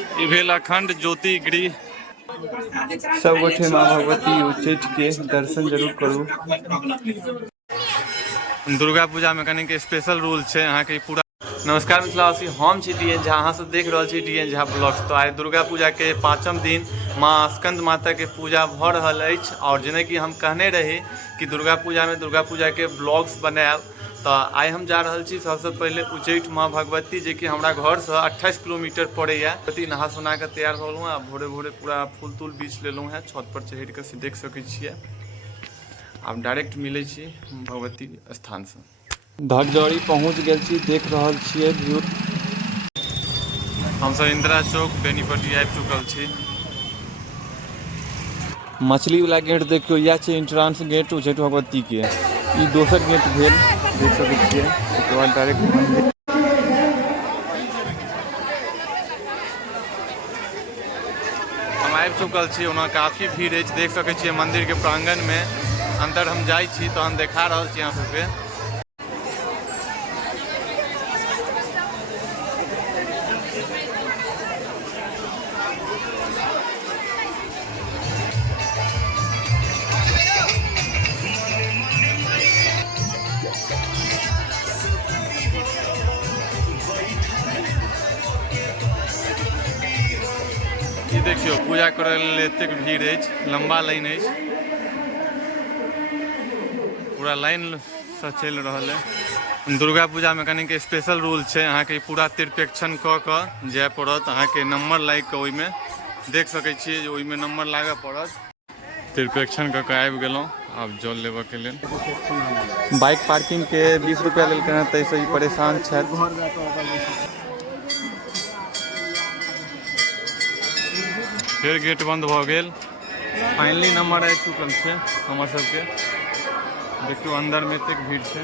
ई भेल अखंड ज्योति गृह। सब गोटे माँ भगवती उच्चैठ के दर्शन जरूर करू। दुर्गा पूजा में कनिक स्पेशल रूल है यहाँ के पूरा। नमस्कार मिथिलावासी, हम छी डी एन झा, अहाँ सब देख रहे छी डी एन झा ब्लॉग्स। तो आज दुर्गा पूजा के 5म दिन माँ स्कंद माता के पूजा भ रहल अछि। और जेना कि हम कहने रही कि दुर्गा पूजा में दुर्गा पूजा के ब्लॉग्स बनाएब, तो आई हम जा रहल छी सबसे पहले उच्चैठ माँ भगवती, जे कि हमारा घर से 28 किलोमीटर पड़ेया। नहा सोना के तैयार भलूँ आ भोरे भोरे पूरा फूल तूल बीछ लेलूँ है, छत पर चढ़ के देख सकै छियै। अब डायरेक्ट मिले छी भगवती स्थान से। धकजौड़ी पहुँच गए छी, देख रहल छियै व्यू। हम सब इंदिरा चौक बेनीपट्टी आबि चुकल छी। मछली वाला गेट देखियो, यह छै एंट्रांस गेट उच्चैठ भगवती के। ई दोसर गेट भेल, देख सकै छियै। ओकर बाद डायरेक्ट मंदिर। हम आबि चुकल छी, ओना काफी भीड़ अछि, देख सकै छियै मंदिर के प्रांगण में। अंदर हम जाइ छी तो हम देखा रहल छी अहाँ सबके। ये देखियो पूजा करे लेल एतेक भीड़ अछि, लंबा लाइन अछि, पूरा लाइन से चल रहल है। दुर्गा पूजा में कनिक स्पेशल रूल है यहाँ के, पूरा तिरपेक्षण क के जाय पड़त अहाँ के, नंबर लाग के ओहि में देख सकै छियै जे ओहि में नंबर लागऽ पड़त। तिरपेक्षण क के आबि गेलहुँ आब जल लेबऽ के लेल। बाइक पार्किंग के 20 रुपया लेलकै हैं, ताहि से परेशान छथि। फिर गेट बंद भ गेल। फाइनली नंबर आबि चुकल है हमर सबके। देखियो अंदर में एतेक भीड़ है।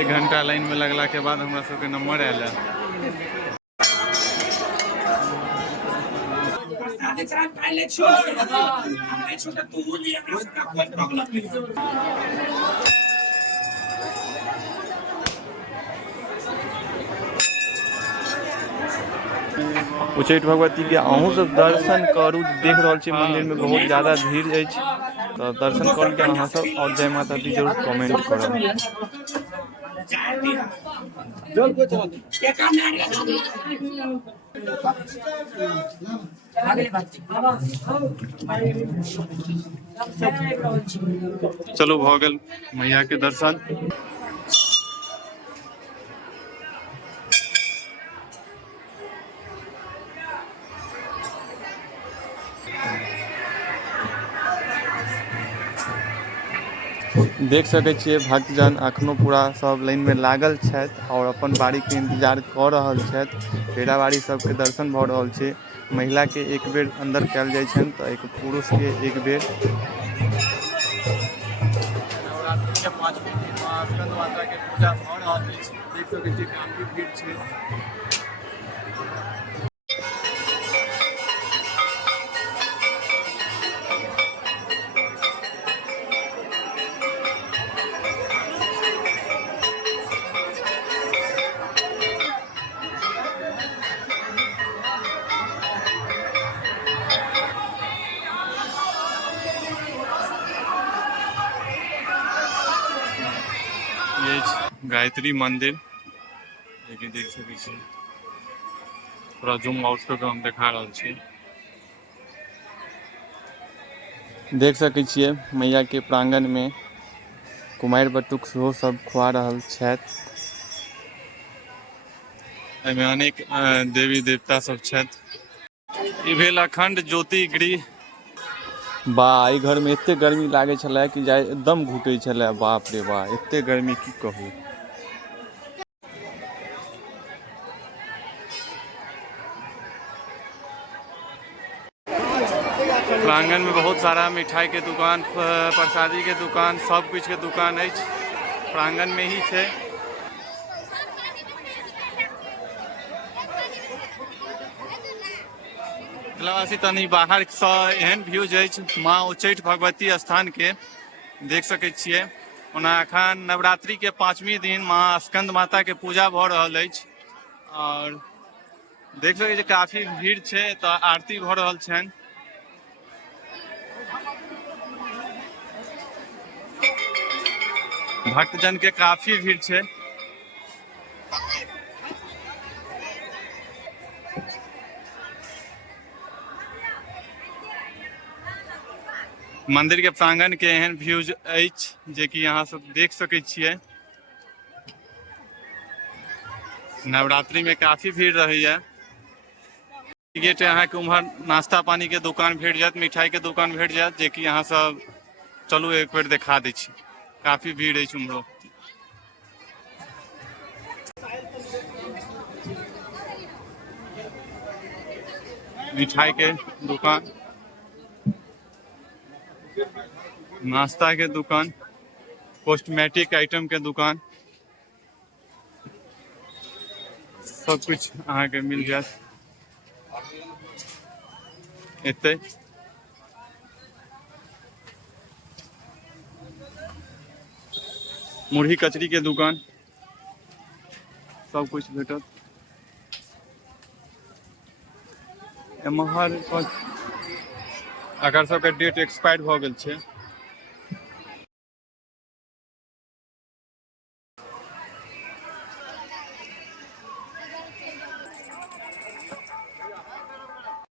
एक घंटा लाइन में लगला के बाद हमरा सबके नंबर आयल है। उच्चैठ भगवती के अहूँ सब दर्शन करू। देख रहल छी मंदिर में बहुत ज्यादा भीड़ अछि, तो दर्शन करू के अहाँ सब। और जय माता दी जरूर कमेंट करब। चलो भ गेल मैया के दर्शन। देख सकै छियै भक्तजन अखनो पूरा सब लाइन में लागल छथि और अपन बारी के इंतजार क रहल छथि। फेरा बारी सबके दर्शन भ रहल छै। महिला के एक बेर अंदर कयल जाइ छनि तो एक पुरुष के एक बेर। नवरात्रि के 5वें दिन मां स्कंद माता के पूजा भ रहल अछि। देख सकै छियै काफी भीड़ छै। ये गायत्री मंदिर, ये देख सकै छी। पूरा जूम आउट करके हम देखा रहल छी। देख सकै छियै मैया के प्रांगण में कुमारि बटुक सेहो सब खुआ रहल छथि। एहिमे अनेक देवी देवता सब छथि। ई भेल अखंड ज्योति गृह। वाह, एहि घर में एते गर्मी लागे छलै कि जाय एकदम घुटे छलै। बाप रे बाप, एते गर्मी की कहू। प्रांगण में बहुत सारा मिठाई के दुकान, प्रसादी के दुकान, सब कुछ के दुकान है, प्रांगण में ही है। मिथिलावासी तनी बाहर से एहन व्यूज अछि माँ उच्चैठ भगवती स्थान के, देख सकै छियै। ओना एखन नवरात्रि के 5वीं दिन माँ स्कंद माता के पूजा भऽ रहल अछि और देख सकै छी काफी भीड़ छै तऽ आरती भऽ रहल छनि। भक्तजन के काफी भीड़ छै। मंदिर के प्रांगण के एहन व्यूज अछि जे कि अहाँ सब देख सकै छियै। नवरात्रि में काफी भीड़ रहैया। गेट अहाँ के उम्हर नाश्ता पानी के दुकान भेट जायत, मिठाई के दुकान भेट जायत, जे कि अहाँ सब चलू एक बेर देखा दै छी। काफी भीड़ अछि उम्हरो। मिठाई के दुकान, नाश्ता के दुकान, कॉस्मेटिक आइटम के दुकान, सब कुछ अहाँ के मिल जायत एते। मुरही कचरी के दुकान, सब कुछ भेटत। एम्हर अगर सबके डेट एक्सपायर भऽ गेल छै